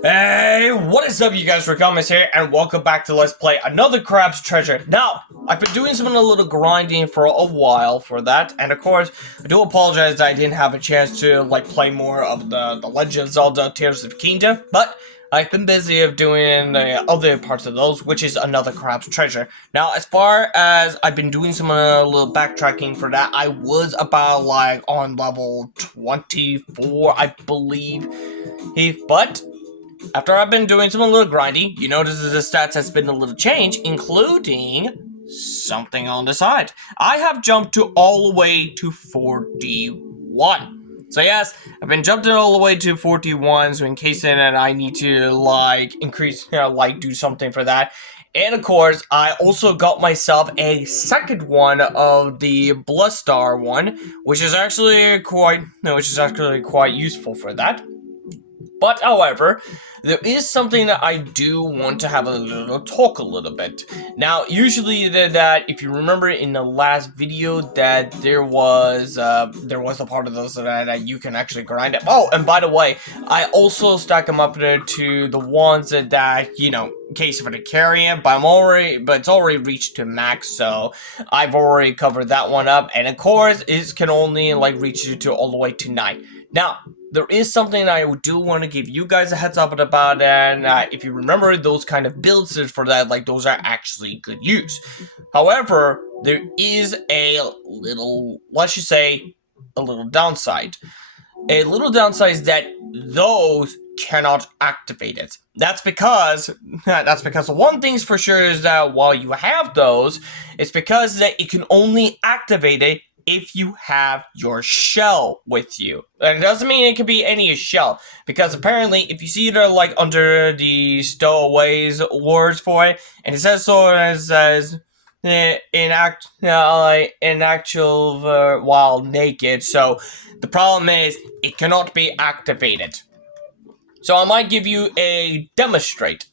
Hey, what is up, you guys? Rick here, and welcome back to Let's Play another Crab's Treasure. Now, I've been doing some a little grinding for a while for that, and of course, I do apologize that I didn't have a chance to, play more of the Legend of Zelda Tears of the Kingdom, but I've been busy of doing other parts of those, which is another Crab's Treasure. Now, as far as I've been doing some little backtracking for that, I was about, on level 24, I believe, but after I've been doing some a little grindy, you notice that the stats has been a little change, including something on the side. I have jumped to all the way to 41. So yes, I've been jumping all the way to 41, so in case then I need to, increase, do something for that. And of course, I also got myself a second one of the Bloodstar one, which is actually quite useful for that. But, however, there is something that I do want to have a little talk a little bit. Now, usually that if you remember in the last video that there was a part of those that you can actually grind it. Oh, and by the way, I also stack them up there to the ones that in case of the carrion, but it's already reached to max, so I've already covered that one up. And of course, it can only reach you to all the way to 9. Now, there is something I do want to give you guys a heads up about, and if you remember those kind of builds for that, those are actually good use. However, there is a little, let's just say, a little downside. A little downside is that those cannot activate it. That's because one thing's for sure is that while you have those, it's because that it can only activate it if you have your shell with you. And it doesn't mean it could be any shell, because apparently if you see it under the stowaways words for it, and it says so, it says in actual while naked. So the problem is it cannot be activated. So I might give you a demonstrate.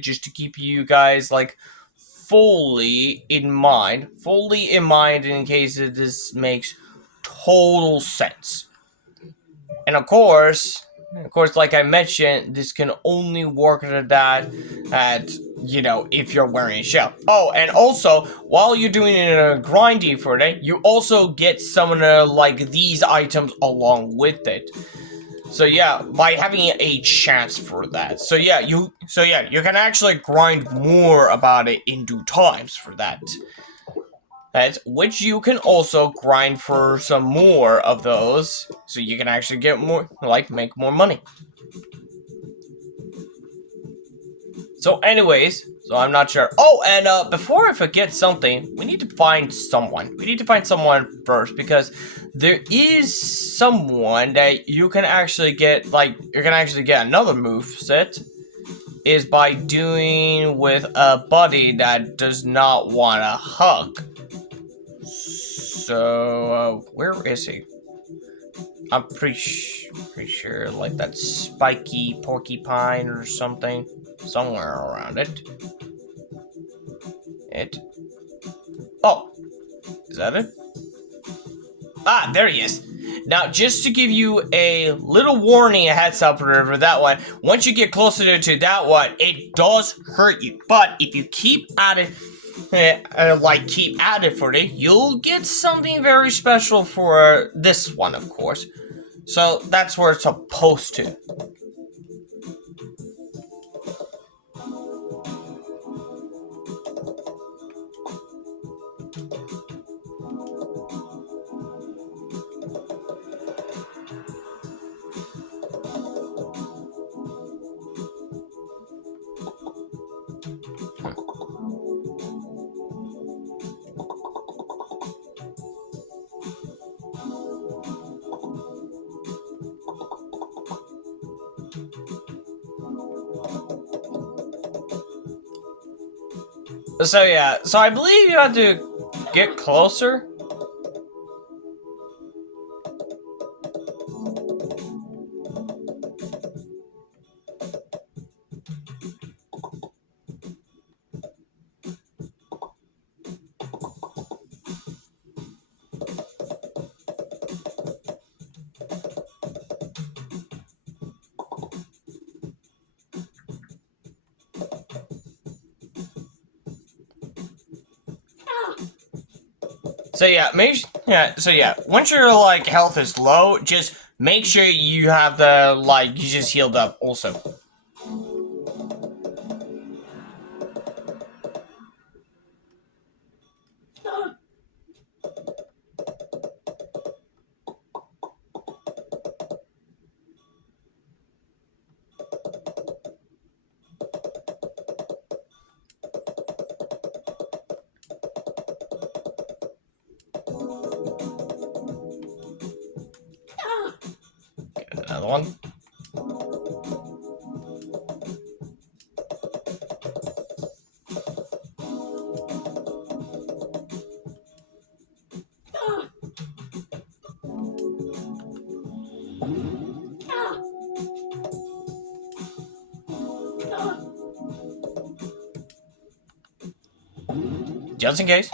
Just to keep you guys fully in mind in case this makes total sense. And of course, like I mentioned, this can only work at if you're wearing a shell. Oh, and also, while you're doing a grinding for it, you also get some of the, these items along with it. So yeah, by having a chance for that. So yeah, you can actually grind more about it in due times for that. Which you can also grind for some more of those, so you can actually get more, make more money. So anyways, so I'm not sure. Oh, and before I forget something, we need to find someone. First, because there is someone that you can actually get, another move set, is by doing with a buddy that does not want to hug. So, where is he? I'm pretty sure, that spiky porcupine or something, somewhere around it. Oh, is that it? Ah, there he is. Now, just to give you a little warning, a heads up for that one, once you get closer to that one, it does hurt you. But if you keep at it, for it, you'll get something very special for this one, of course. So that's where it's supposed to. So yeah, so I believe you have to get closer. So yeah, once your like health is low, just make sure you have the like you just healed up also. Get another one. Just in case.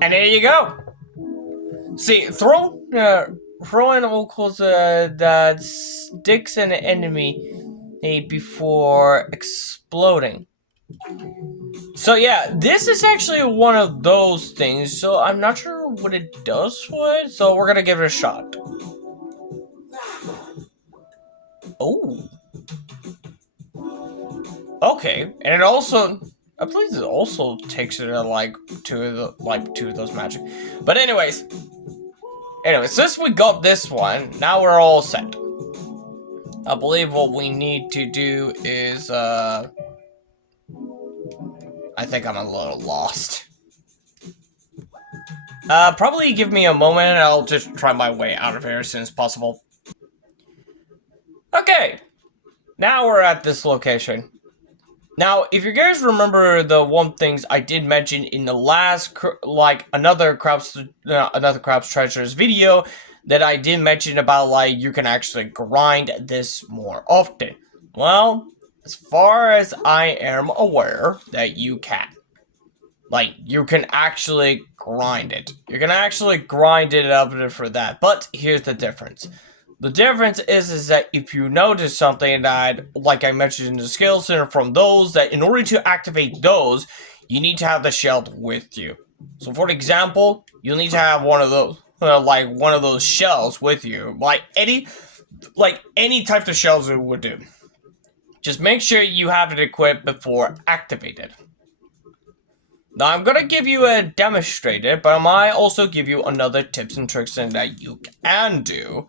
And there you go. See, throwing equals that sticks an enemy before exploding. So yeah, this is actually one of those things. So I'm not sure what it does for it. So we're gonna give it a shot. Oh. Okay, and it also, I believe it also takes it like two of those magic. But anyways, since we got this one, now we're all set. I believe what we need to do is I think I'm a little lost. Probably give me a moment and I'll just try my way out of here as soon as possible. Okay, now we're at this location. Now, if you guys remember the one things I did mention in the last, another Crab's Treasures video, that I did mention about, like, you can actually grind this more often. Well, as far as I am aware, that you can. Like, you can actually grind it. You can actually grind it up for that. But here's the difference. The difference is that if you notice something that, like I mentioned in the skill center from those, that in order to activate those, you need to have the shell with you. So for example, you'll need to have one of those, one of those shells with you. Like any type of shells it would do. Just make sure you have it equipped before activated. Now I'm gonna give you a demonstrator, but I might also give you another tips and tricks that you can do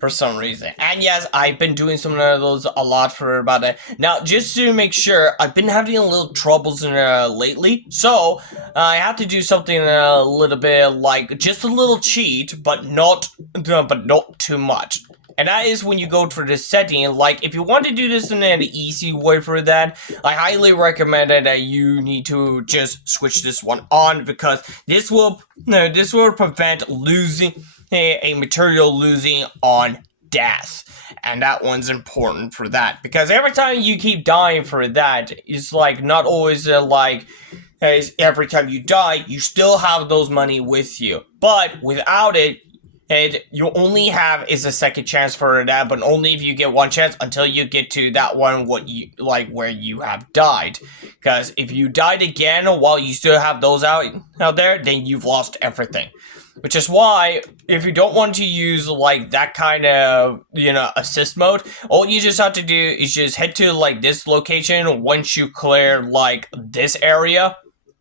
for some reason. And yes, I've been doing some of those a lot for about it. Now, just to make sure, I've been having a little troubles lately, so I have to do something a little bit like just a little cheat, but not too much. And that is when you go for this setting. Like, if you want to do this in an easy way for that, I highly recommend that you need to just switch this one on, because this will prevent losing a material losing on death. And that one's important for that, because every time you keep dying for that, it's like not always every time you die, you still have those money with you. But without it, and you only have is a second chance for that, but only if you get one chance until you get to that one where you have died. Because if you died again while you still have those out there, then you've lost everything. Which is why, if you don't want to use like that kind of assist mode, all you just have to do is just head to like this location once you clear like this area.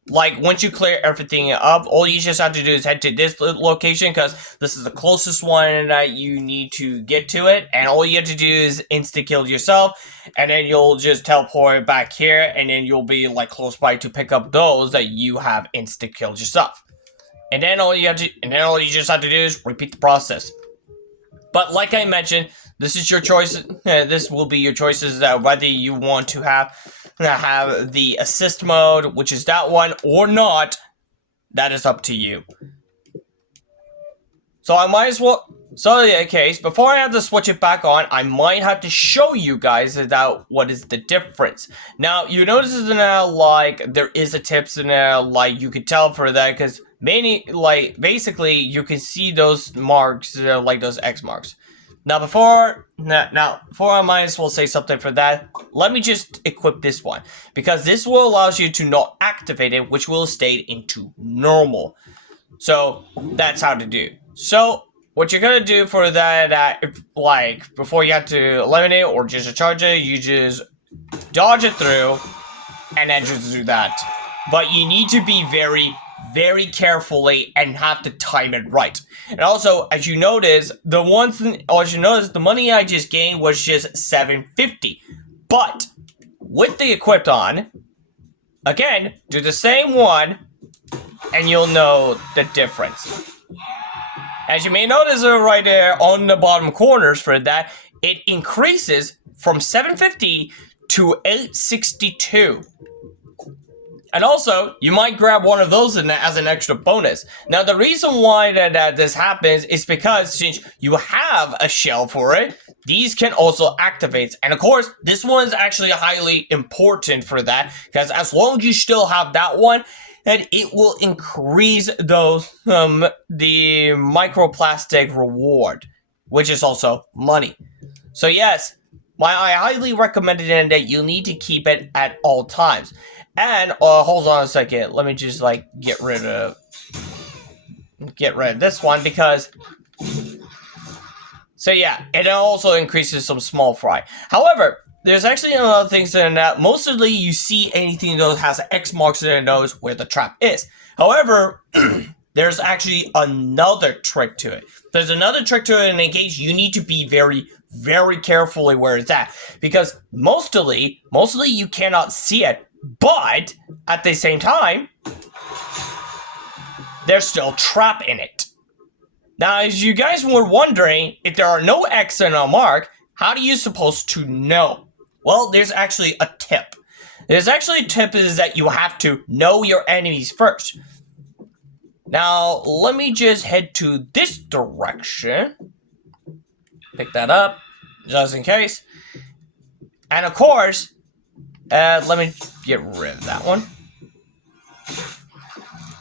Like, once you clear everything up, all you just have to do is head to this location, because this is the closest one that you need to get to it, and all you have to do is insta-kill yourself, and then you'll just teleport back here, and then you'll be, like, close by to pick up those that you have insta-killed yourself. And then all you just have to do is repeat the process. But like I mentioned, this is your choice. This will be your choices whether you want to have the assist mode, which is that one, or not. That is up to you. So I might as well So in that case, before I have to switch it back on, I might have to show you guys about what is the difference. Now, you notice now, like, there is a tips in there, like, you could tell for that, because basically, you can see those marks, like those X marks. Now, before I might as well say something for that, let me just equip this one, because this will allow you to not activate it, which will stay into normal. So, that's how to do. So, what you're gonna do for that, like, before you have to eliminate or just charge it, you just dodge it through, and then just do that. But you need to be very, very carefully and have to time it right. And also, as you notice, the money I just gained was just 750. But, with the equipped on, again, do the same one, and you'll know the difference. As you may notice right there on the bottom corners for that, it increases from 750 to 862. And also, you might grab one of those as an extra bonus. Now, the reason why that this happens is because since you have a shell for it, these can also activate. And of course, this one is actually highly important for that, because as long as you still have that one, and it will increase those the microplastic reward, which is also money. So yes, I highly recommend it that you need to keep it at all times. And hold on a second, let me just like get rid of this one because. So yeah, it also increases some small fry. However, there's actually another thing in that mostly you see anything that has X marks in it knows where the trap is. However, there's actually another trick to it. There's another trick to it, and in case you need to be very, very carefully where it's at. Because mostly you cannot see it, but at the same time, there's still trap in it. Now, as you guys were wondering, if there are no X and a mark, how do you supposed to know? Well, there's actually a tip. There's actually a tip is that you have to know your enemies first. Now, let me just head to this direction. Pick that up, just in case. And of course, let me get rid of that one.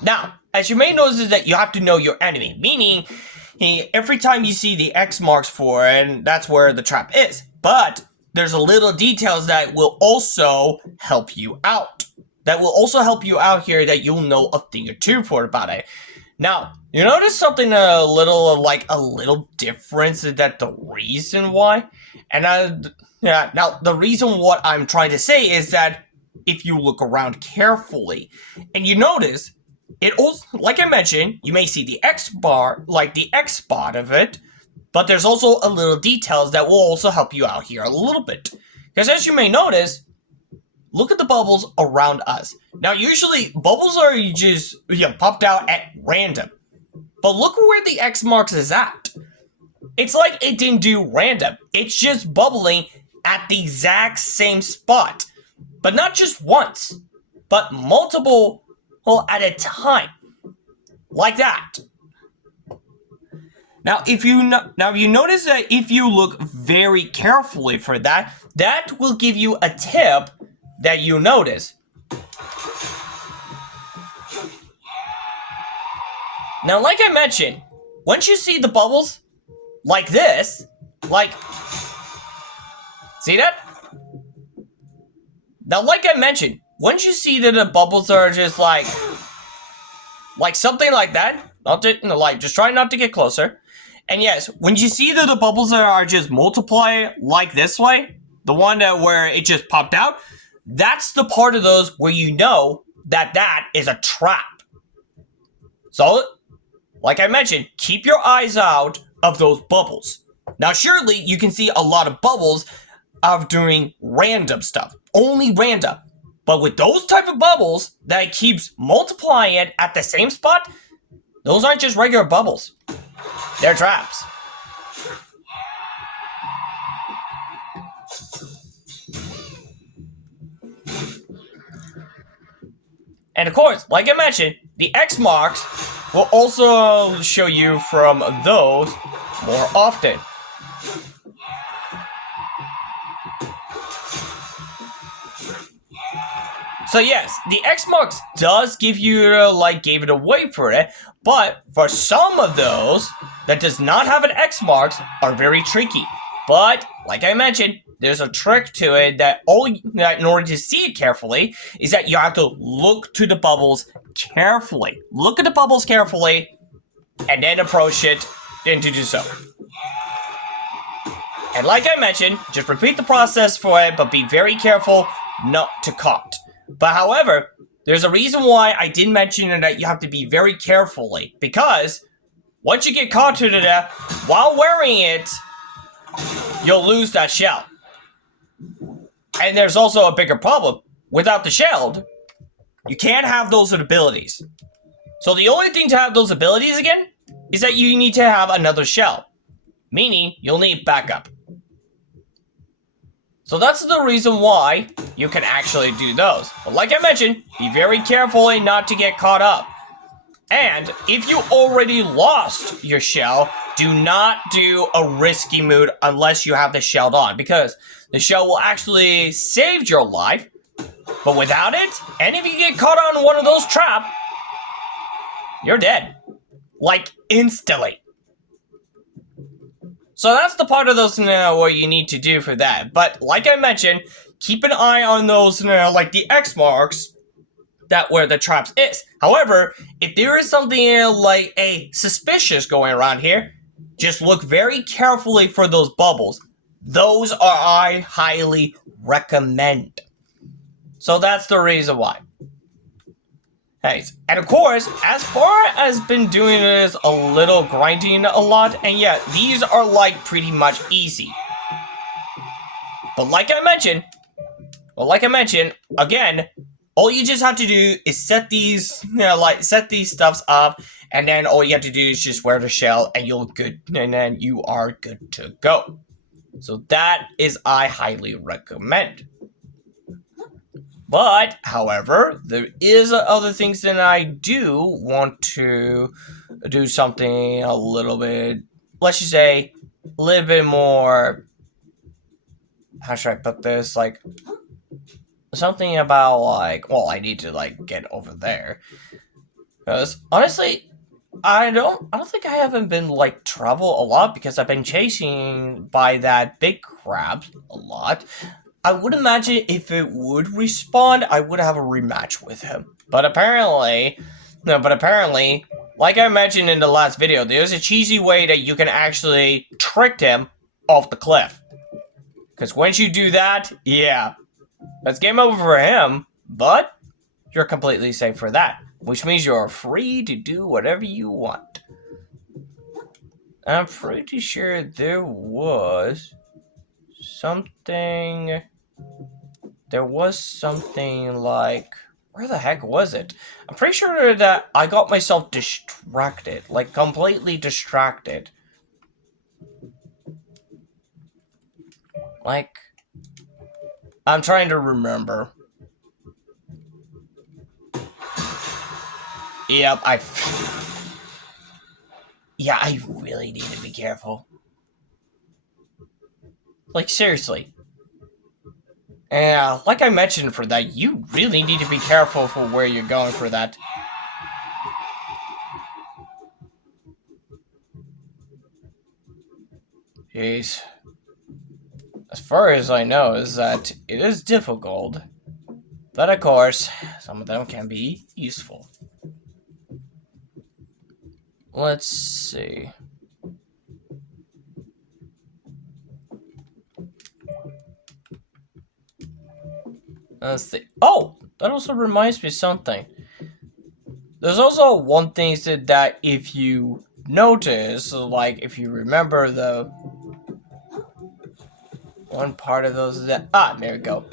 Now, as you may notice is that you have to know your enemy, meaning every time you see the X marks for it, and that's where the trap is. But there's a little details that will also help you out. That will also help you out here that you'll know a thing or two for about it. Now, you notice something a little difference is that the reason why? And now the reason what I'm trying to say is that if you look around carefully and you notice, it also, like I mentioned, you may see the X bar, like the X spot of it, but there's also a little details that will also help you out here a little bit. Because as you may notice, look at the bubbles around us. Now, usually, bubbles are just popped out at random. But look where the X marks is at. It's like it didn't do random. It's just bubbling at the exact same spot. But not just once, but multiple at a time. Like that. Now, if you notice that if you look very carefully for that, that will give you a tip that you notice. Now, like I mentioned, once you see the bubbles like this, see that? Now, like I mentioned, once you see that the bubbles are just like something like that, just try not to get closer. And yes, when you see that the bubbles are just multiply like this way, the one where it just popped out, that's the part of those where you know that that is a trap. So, like I mentioned, keep your eyes out of those bubbles. Now, surely you can see a lot of bubbles of doing random stuff, only random. But with those type of bubbles that it keeps multiplying it at the same spot, those aren't just regular bubbles. They're traps. And of course, like I mentioned, the X marks will also show you from those more often. So yes, the X marks does give you, gave it away for it, but for some of those that does not have an X marks are very tricky. But, like I mentioned, there's a trick to it that in order to see it carefully, is that you have to look to the bubbles carefully. Look at the bubbles carefully, and then approach it, and to do so. And like I mentioned, just repeat the process for it, but be very careful not to caught. But however, there's a reason why I did mention that you have to be very carefully, because once you get caught to that while wearing it, you'll lose that shell. And there's also a bigger problem. Without the shell, you can't have those abilities. So the only thing to have those abilities again is that you need to have another shell, meaning you'll need backup. So that's the reason why you can actually do those. But like I mentioned, be very careful not to get caught up. And if you already lost your shell, do not do a risky move unless you have the shell on, because the shell will actually save your life. But without it, and if you get caught on one of those traps, you're dead. Like, instantly. So that's the part of those what you need to do for that. But like I mentioned, keep an eye on those like the X marks that where the traps is. However, if there is something like a suspicious going around here, just look very carefully for those bubbles. Those are I highly recommend. So that's the reason why. Hey, and of course, as far as been doing this a little grinding a lot, and yeah, these are like pretty much easy. But like I mentioned, again, all you just have to do is set these, set these stuffs up, and then all you have to do is just wear the shell, and then you are good to go. So that is I highly recommend. But, however, there is other things that I do want to do something a little bit, let's just say, a little bit more, how should I put this, like, something about, like, well, I need to, like, get over there. Because, honestly, I don't think I haven't been, like, travel a lot, because I've been chasing by that big crab a lot. I would imagine if it would respawn, I would have a rematch with him. But apparently, like I mentioned in the last video, there's a cheesy way that you can actually trick him off the cliff. Because once you do that, yeah, that's game over for him, but you're completely safe for that. Which means you're free to do whatever you want. I'm pretty sure there was something... There was something like... Where the heck was it? I'm pretty sure that I got myself distracted. Like, completely distracted. Like... I'm trying to remember. Yep, yeah, I really need to be careful. Like, seriously. Yeah, like I mentioned for that, you really need to be careful for where you're going for that. Jeez. As far as I know is that it is difficult. But of course, some of them can be useful. Let's see. Let's see. Oh, that also reminds me of something. There's also one thing that if you notice, like if you remember the one part of those is that there we go.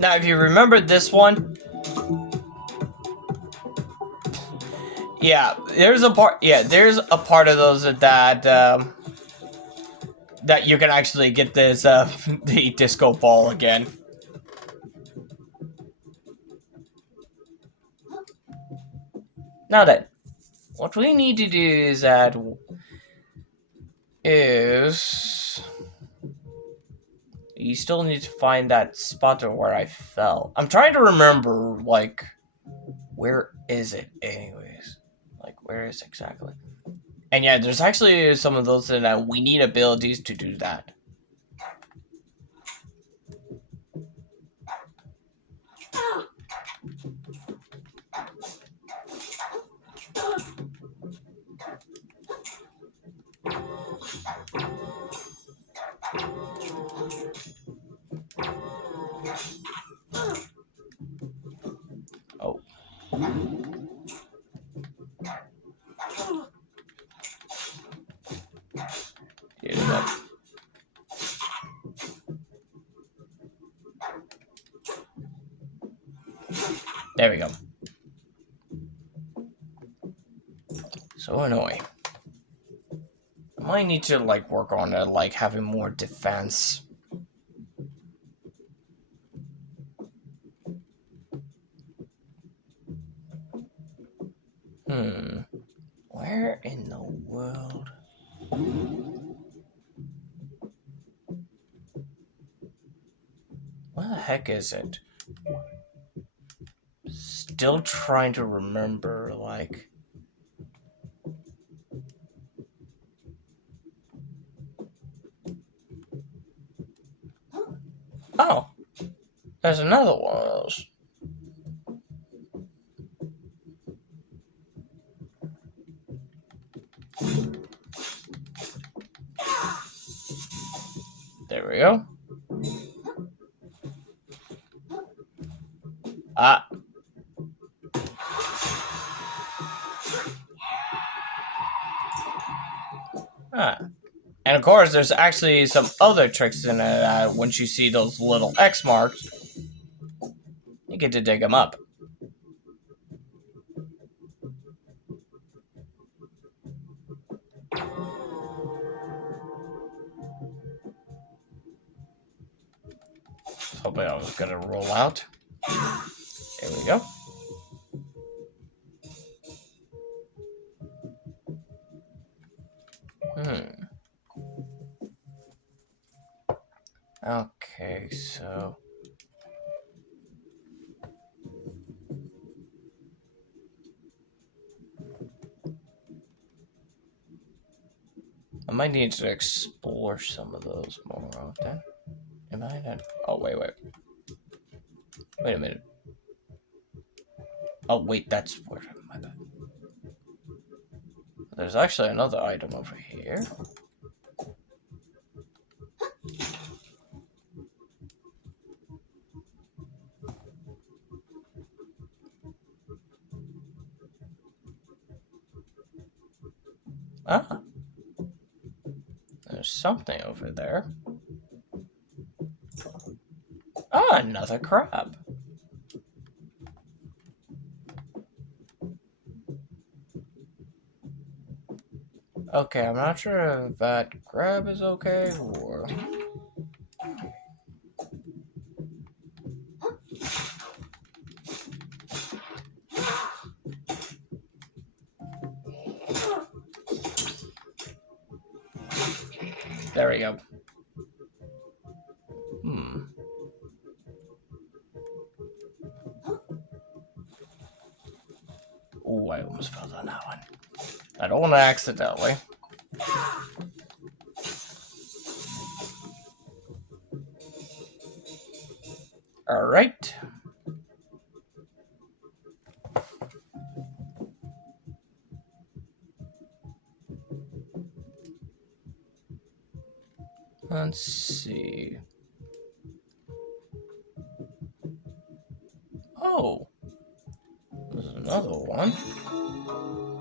Now, if you remember this one, yeah, there's a part. Yeah, there's a part of those that that you can actually get this the disco ball again. Now then, what we need to do is you still need to find that spot where I fell. I'm trying to remember, like, where is it anyways? Like, where is it exactly? And yeah, there's actually some of those that we need abilities to do that. Oh. Here we go. There we go. So annoying. I might need to, like, work on like, having more defense. Where in the world? What the heck is it? Still trying to remember, like... Oh! There's another one of those. There we go. Ah. Ah. And of course, there's actually some other tricks in it. Once you see those little X marks, you get to dig them up. Hoping I was gonna roll out. There we go. Okay, so... I might need to explore some of those more often. Am I not? Oh, wait. Wait a minute. Oh, wait, that's where... My bad. There's actually another item over here. Ah. There's something over there. Ah, another crab. Okay, I'm not sure if that crab is okay or... There we go. Oh, I almost fell on that one. I don't want to accidentally. Alright. Let's see. Oh. There's another one.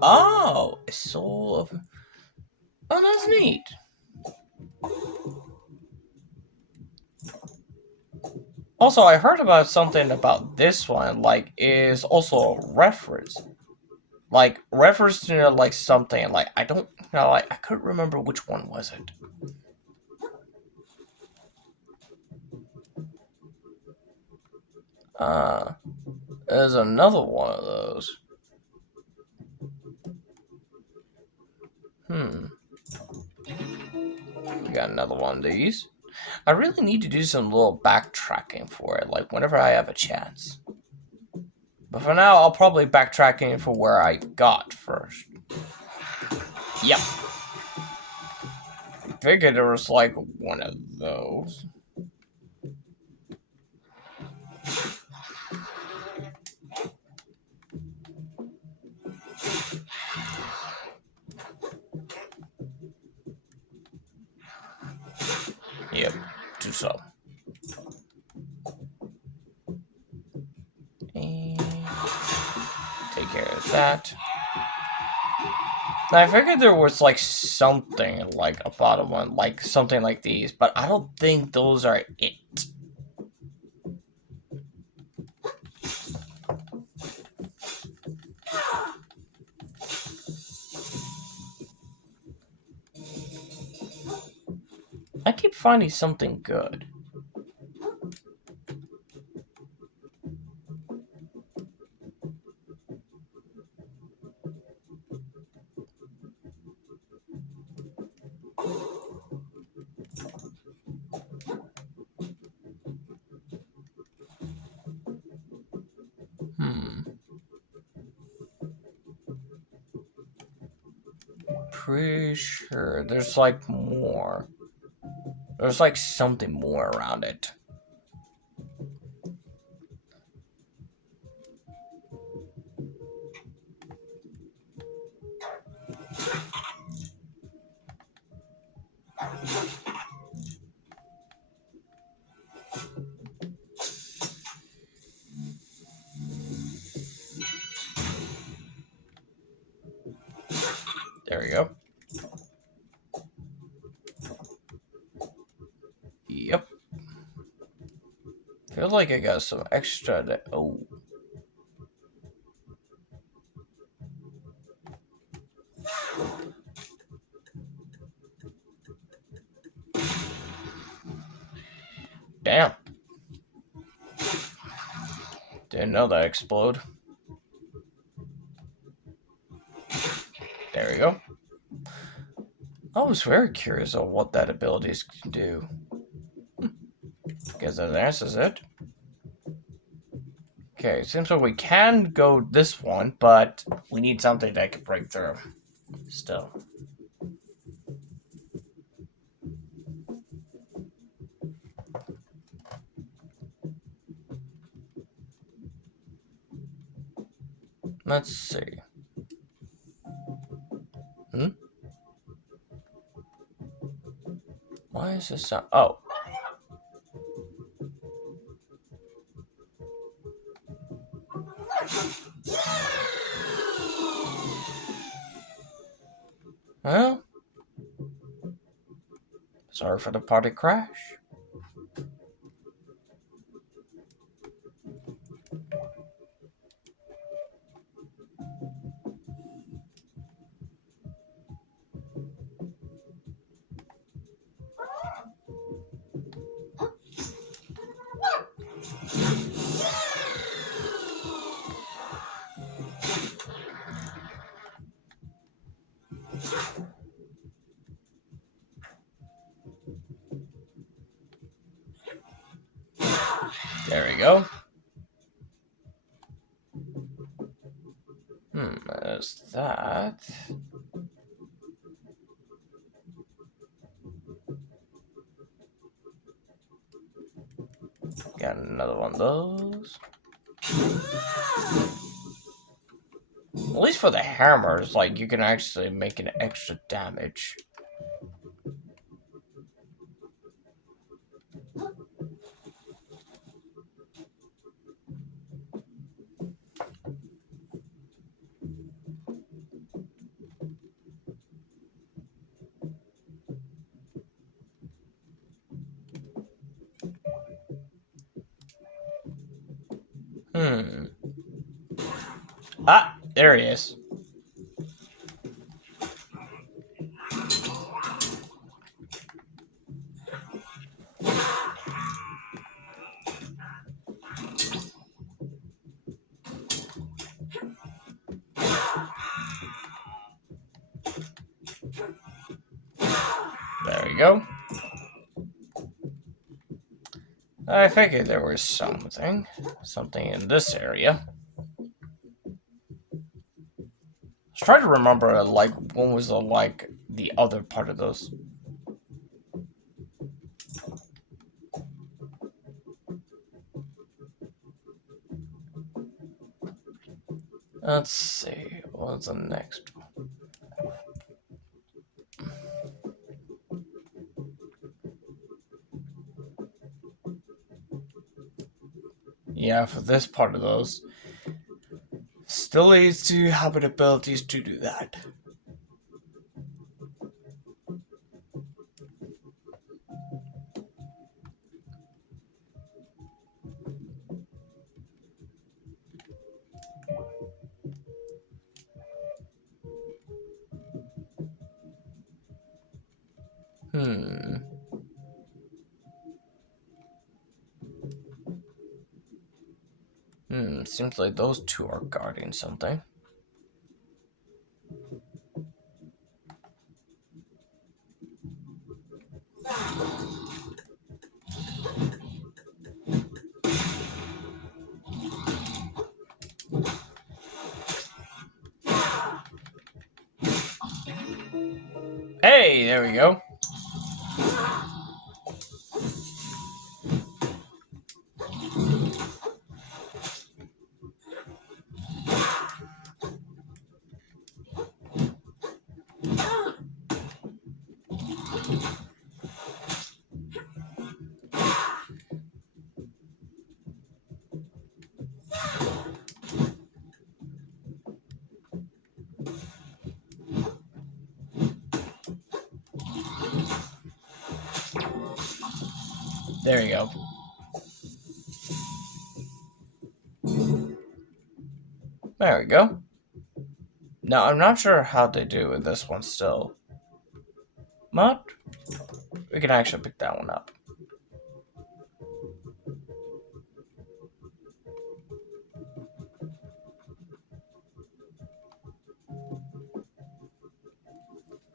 Oh, a soul of... Oh, that's neat. Also, I heard about something about this one, like, is also a reference. Like, reference to, like, something, like, I don't know, like, I couldn't remember which one was it. There's another one of those. We got another one of these. I really need to do some little backtracking for it, like whenever I have a chance. But for now, I'll probably backtracking for where I got first. Yep. I figured there was like one of those. Yep, do so. And take care of that. Now, I figured there was like something like a bottom one, like something like these, but I don't think those are it. I keep finding something good. Pretty sure there's like more. There's like something more around it. There we go. Yep. Feels like I got some extra that. Oh. Damn. Didn't know that explode. There we go. I was very curious of what that ability can do. Guess that answers it. Okay, seems like we can go this one, but we need something that can break through. Still. Let's see. Why is this not? Oh. Well, sorry for the party crash. There we go. There's that. Got another one of those. At least for the hammers, like, you can actually make an extra damage. Ah, there he is. we go. I figured there was something in this area. Let's try to remember, like, when was the other part of those. Let's see, what's the next one? Yeah, for this part of those. Still needs to have the abilities to do that. Seems like those two are guarding something. Hey, there we go. There you go. There we go. Now, I'm not sure how they do with this one still. But we can actually pick that one up.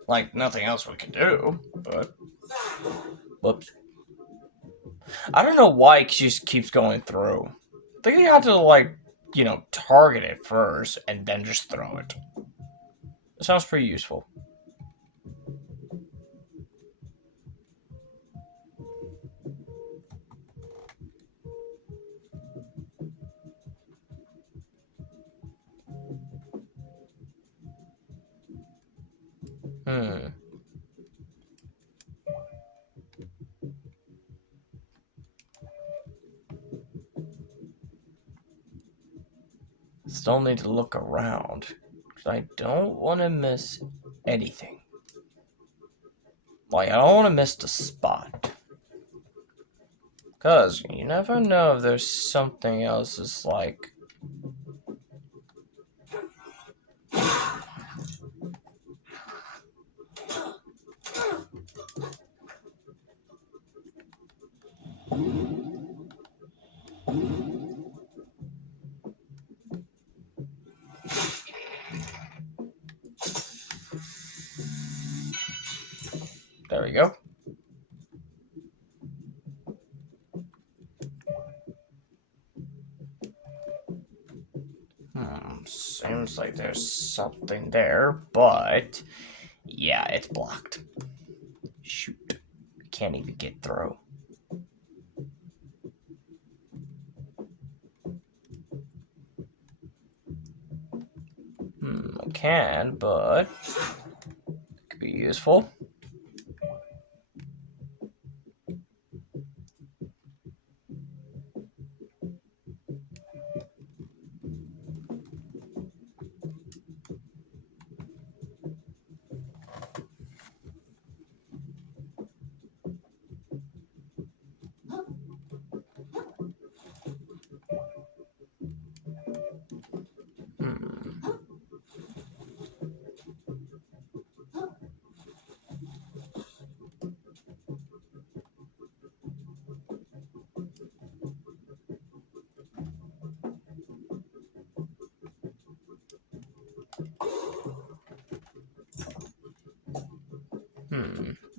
Like, nothing else we can do, but... Whoops. I don't know why it just keeps going through. I think you have to, like, target it first and then just throw it. It sounds pretty useful. Still need to look around. Because I don't want to miss anything. Like, I don't want to miss the spot. Because you never know if there's something else that's like... There we go. Seems like there's something there, but... yeah, it's blocked. Shoot. Can't even get through. I can, but... it could be useful.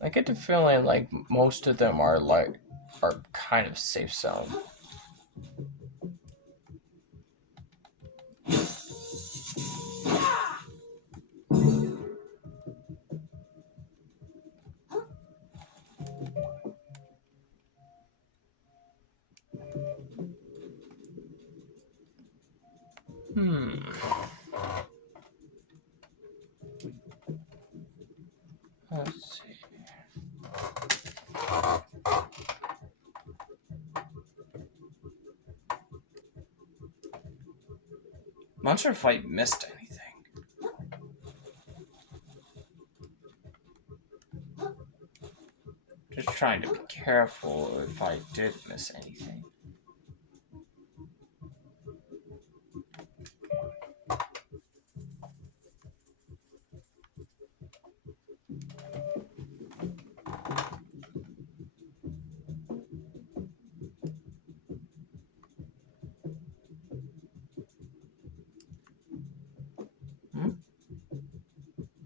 I get the feeling like most of them are kind of safe zone. Let's see. I'm not sure if I missed anything. Just trying to be careful if I did miss anything.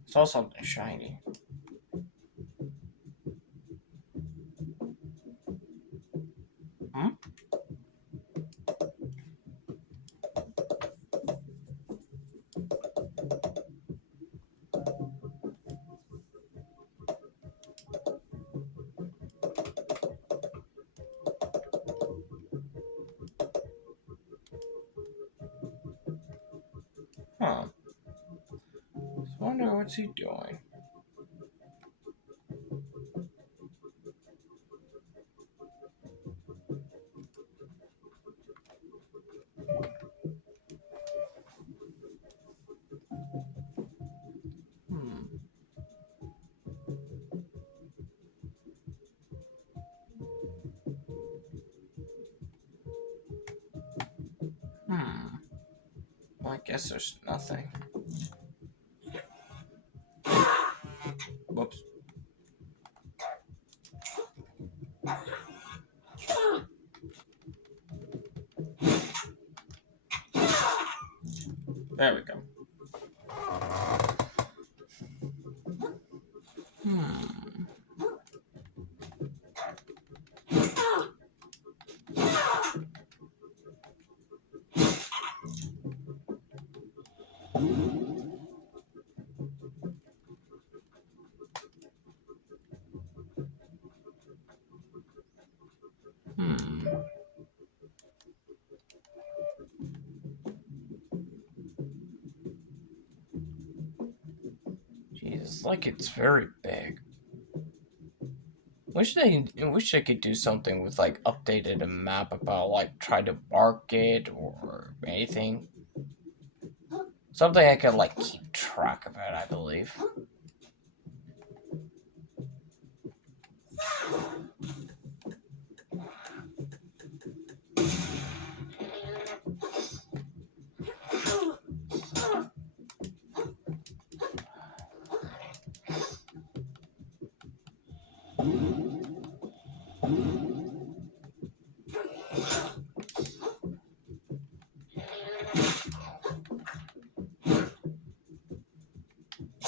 Saw something shiny. Hmm? Huh. Just wonder what's he doing. Hmm. Hmm. Well, I guess there's nothing. Whoops. There we go. Hmm. Hmm. Jesus, like it's very big. Wish they could do something with like updated a map about like try to mark it or anything. Something I could like keep track of it, I believe.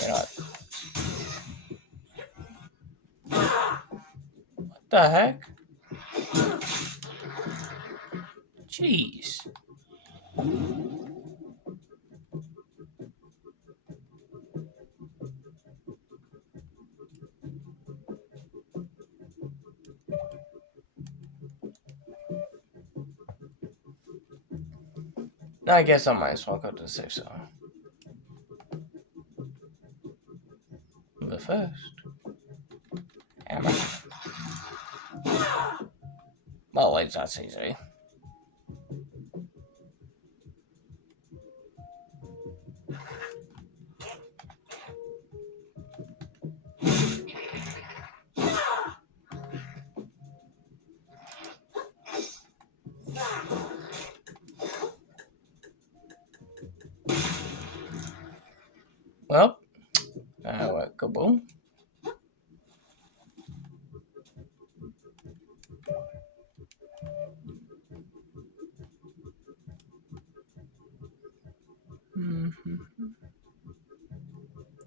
You know what the heck? Jeez. I guess I might as well go to the safe zone. But first, hammer. Well, like that's easy. Well, what, kaboom.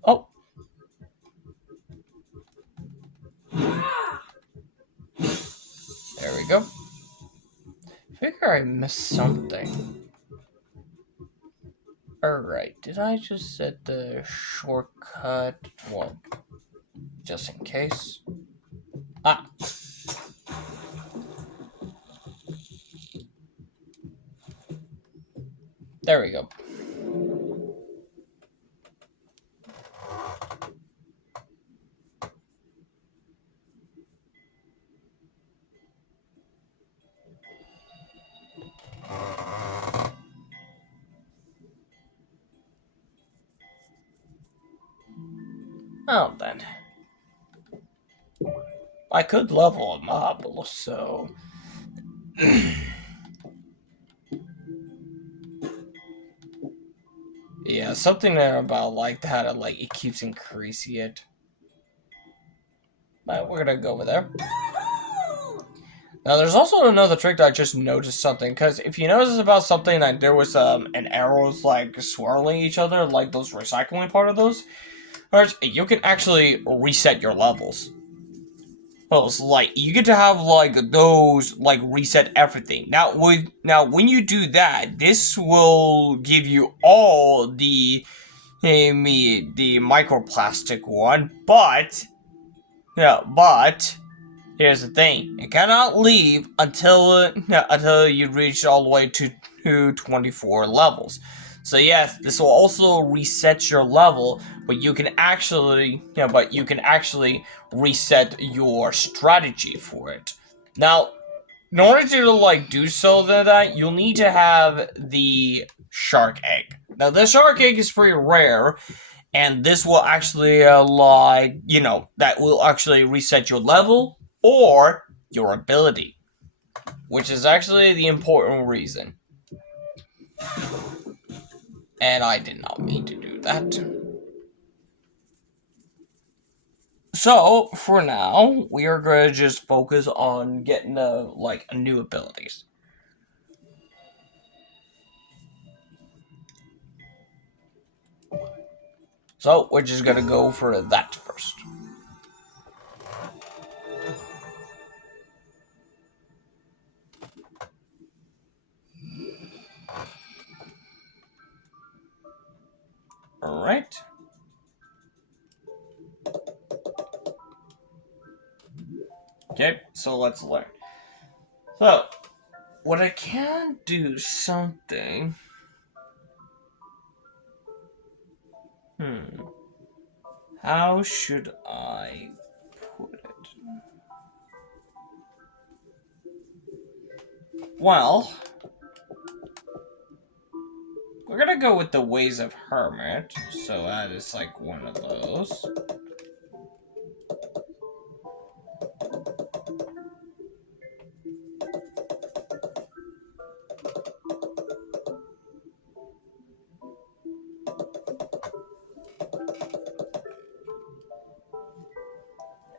Oh, go. Figure I missed something. Alright, did I just set the shortcut? Well, just in case. Ah! There we go. Oh, then. I could level a mob, so... yeah, something there about, like, that, like, it keeps increasing it. But we're gonna go over there. Now, there's also another trick that I just noticed something, because if you notice about something that there was, an arrows, like, swirling each other, like those recycling part of those, you can actually reset your levels. Well, so, like, you get to have, like, those, like, reset everything. Now, when you do that, this will give you all the microplastic one, but, yeah, but, here's the thing. You cannot leave until you reach all the way to 24 levels. So yes, this will also reset your level, but you can actually reset your strategy for it. Now, in order to like do so that you'll need to have the shark egg. Now, the shark egg is pretty rare, and this will actually that will actually reset your level or your ability, which is actually the important reason. And I did not mean to do that. So, for now, we are going to just focus on getting new abilities. So, we're just going to go for that first. Alright. Okay, so let's learn. So, what I can do something... How should I put it? Well... we're gonna go with the Ways of Hermit, so that is like one of those.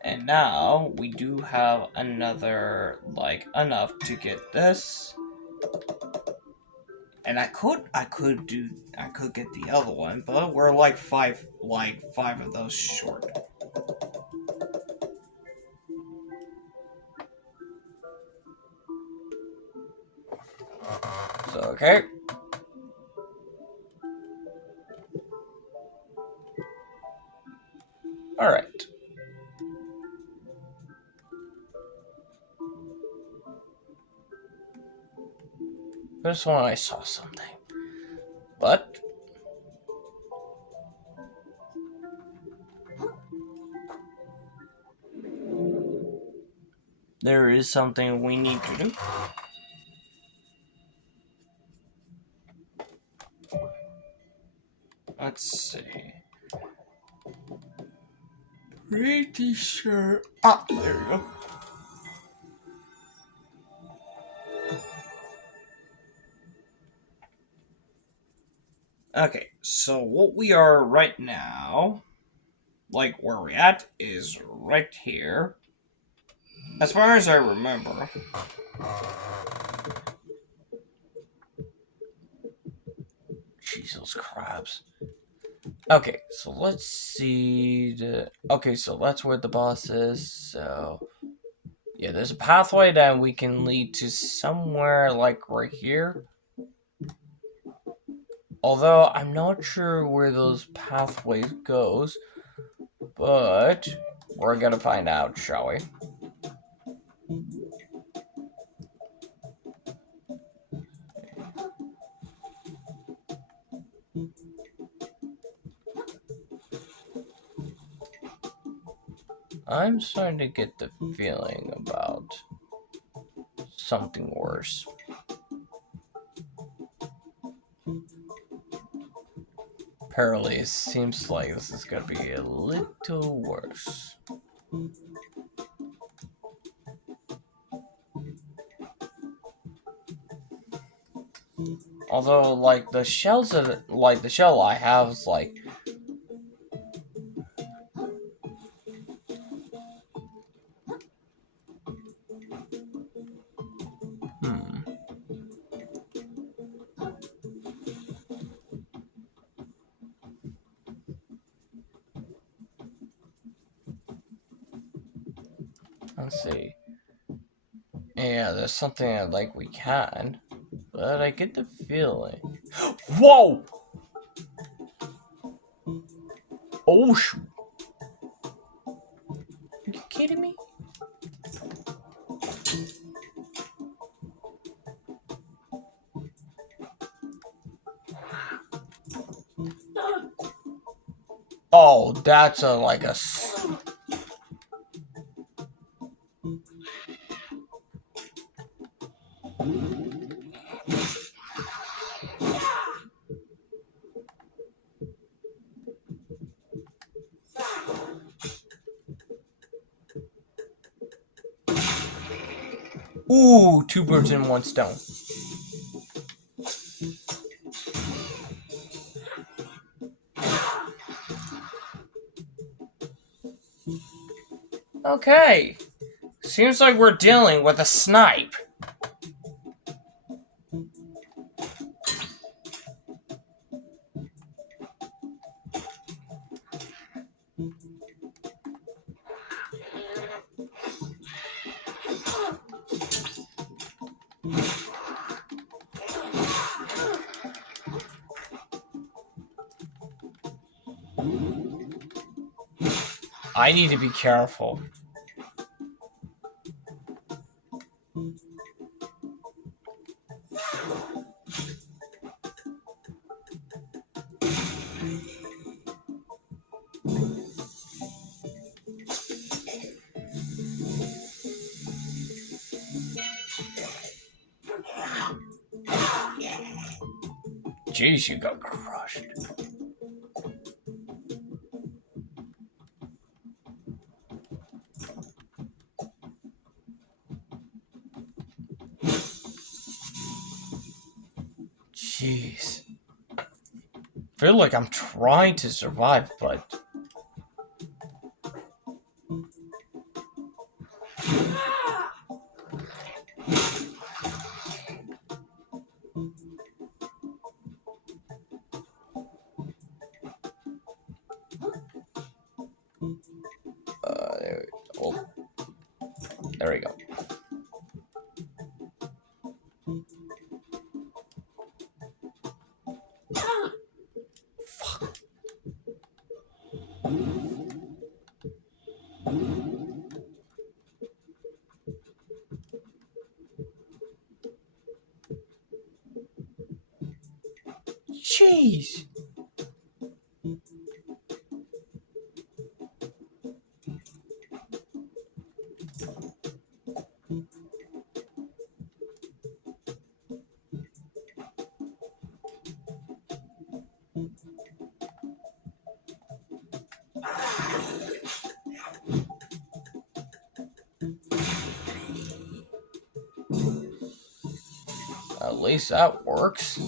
And now we do have another, enough to get this. And I could get the other one, but we're like five of those short. So, okay. Alright. This one I saw something. But... there is something we need to do. Let's see. Pretty sure... ah, there we go. Okay, so what we are right now, like where we're at, is right here. As far as I remember. Jesus crabs. Okay, so let's see the... okay, so that's where the boss is, so... Yeah, there's a pathway that we can lead to somewhere like right here. Although I'm not sure where those pathways goes, but we're gonna find out, shall we? I'm starting to get the feeling about something worse. Apparently, it seems like this is gonna be a little worse. Although, like, the shells of, like, the shell I have is, like, let's see. Yeah, there's something I like we can, but I get the feeling. Whoa! Oh, are you kidding me? Oh, that's a, like a... Ooh, 2 birds in 1 stone. Okay. Seems like we're dealing with a snipe. I need to be careful. Jeez, you got crushed. Jeez. I feel like I'm trying to survive, but... there we go. Fuck. Jeez. At least that works.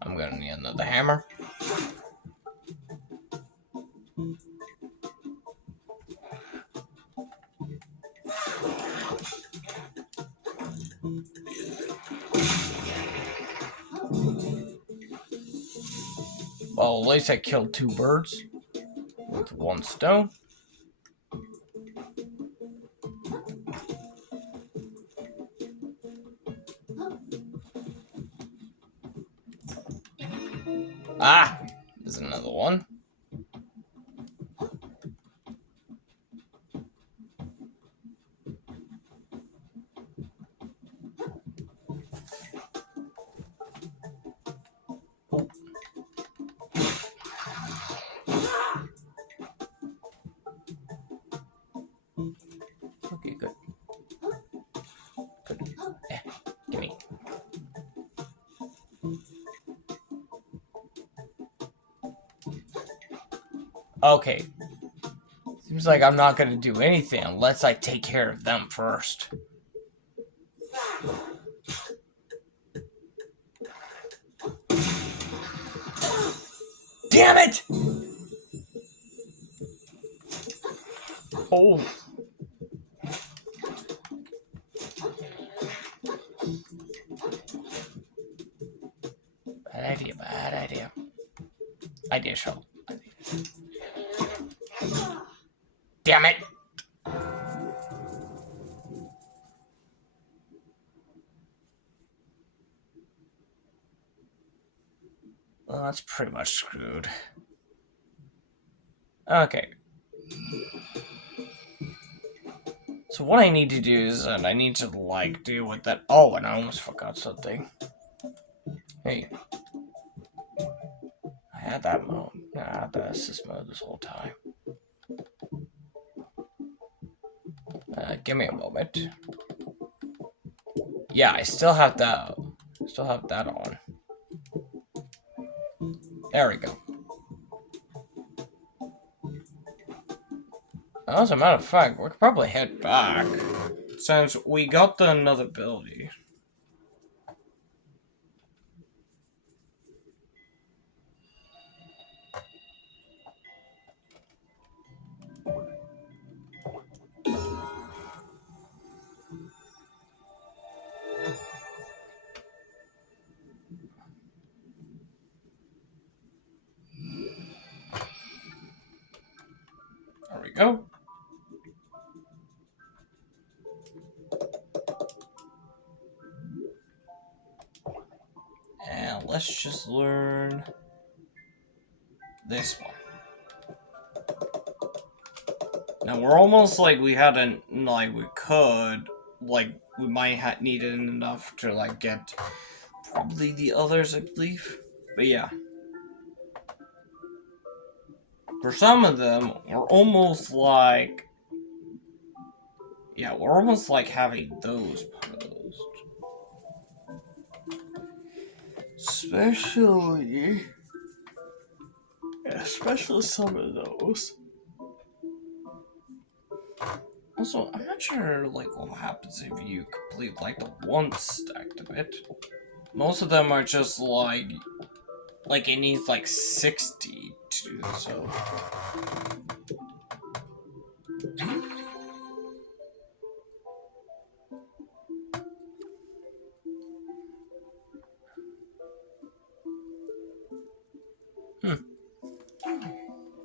I'm gonna need another hammer. Well, at least I killed 2 birds with 1 stone. Ah! There's another one. Okay, good. Good. Gimme. Okay. Seems like I'm not gonna do anything unless I take care of them first. Damn it! Oh. Bad idea, bad idea. Idea show. Damn it! Well, that's pretty much screwed. Okay. So what I need to do is I need to, like, deal with that. Oh, and I almost forgot something. Hey. I had that mode. I had the assist mode this whole time. Give me a moment. Yeah, I still have that. Still have that on. There we go. As a matter of fact, we could probably head back since we got the another ability. There we go. And let's just learn this one. Now we're almost like we hadn't, like we could, like we might have needed enough to like get probably the others, I believe. But yeah. For some of them, we're almost like, yeah, we're almost like having those posed. Especially some of those. Also, I'm not sure, like, what happens if you complete, like, the one stacked of it. Most of them are just, like, it needs, like, 60 to do so.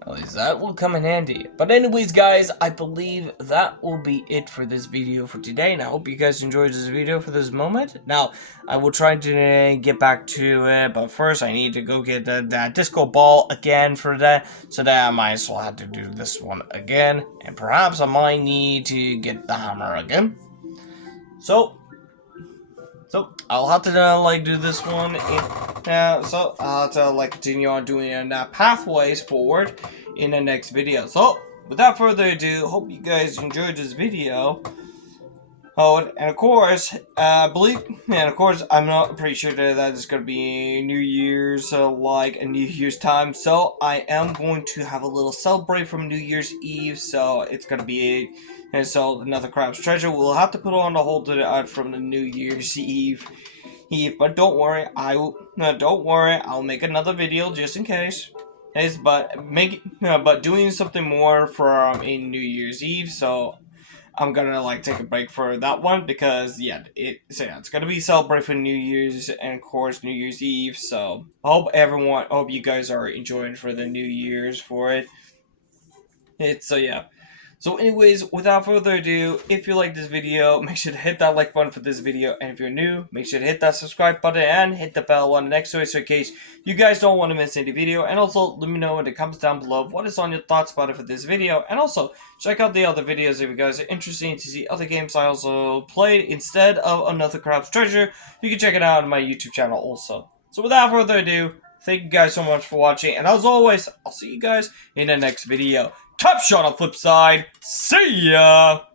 At least that will come in handy. But anyways, guys, I believe that will be it for this video for today. And I hope you guys enjoyed this video for this moment. Now, I will try to get back to it. But first, I need to go get that disco ball again for that. So that I might as well have to do this one again. And perhaps I might need to get the hammer again. So I'll have to like do this one. So I'll have to like continue on doing pathways forward in the next video. So without further ado, hope you guys enjoyed this video. Oh, and of course, I'm not pretty sure that it's gonna be New Year's, like a New Year's time. So I am going to have a little celebrate from New Year's Eve. So it's gonna be. And so another Crab's Treasure will have to put on the hold from the New Year's Eve. But don't worry, I'll make another video just in case. But doing something more from a New Year's Eve. So I'm gonna like take a break for that one because yeah, it's gonna be celebrating New Year's and of course New Year's Eve. So hope you guys are enjoying for the New Year's for it. It's so yeah. So anyways, without further ado, if you like this video, make sure to hit that like button for this video, and if you're new, make sure to hit that subscribe button and hit the bell on the next to it so in case you guys don't want to miss any video, and also let me know in the comments down below what is on your thoughts about it for this video, and also check out the other videos if you guys are interested to see other games I also played instead of Another Crab's Treasure. You can check it out on my YouTube channel also. So without further ado, thank you guys so much for watching, and as always, I'll see you guys in the next video. Top shot on flip side. See ya!